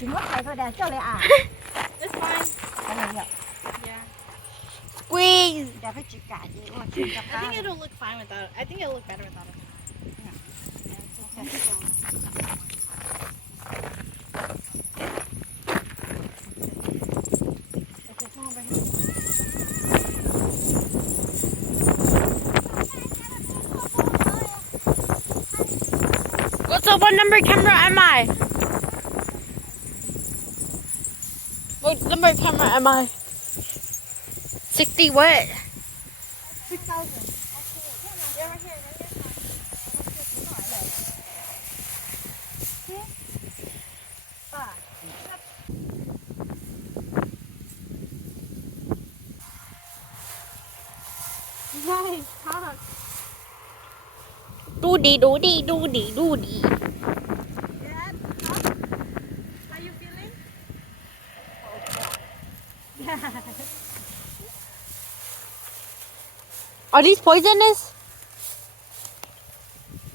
chỉ mất thầy thôi để cho lại à. It's fine. Cái này vậy. Yeah. Squeeze. Để phải chỉ cả gì mà I chỉ cả think it'll look fine without it. I think it'll look better without it. So what number camera am I? What number camera am I? 60 what? 6,000. Yeah, right here. Right, hot. Doody doody doody doody. Dad, how you feeling? Are these poisonous?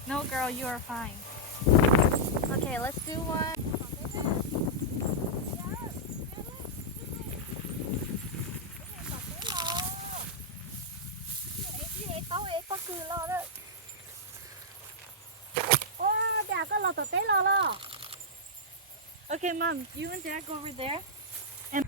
No, girl, you are fine. Okay, let's do one. Okay, Mom, you and Dad go over there. And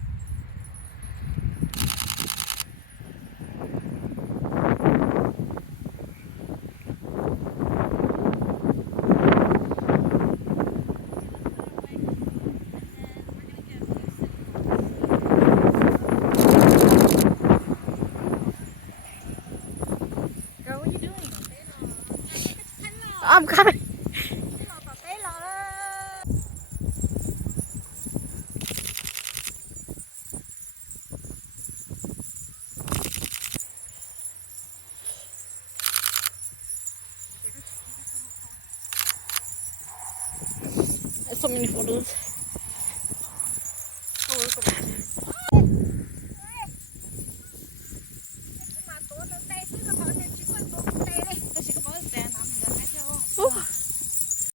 girl, what are you doing? I'm coming. There's so many photos.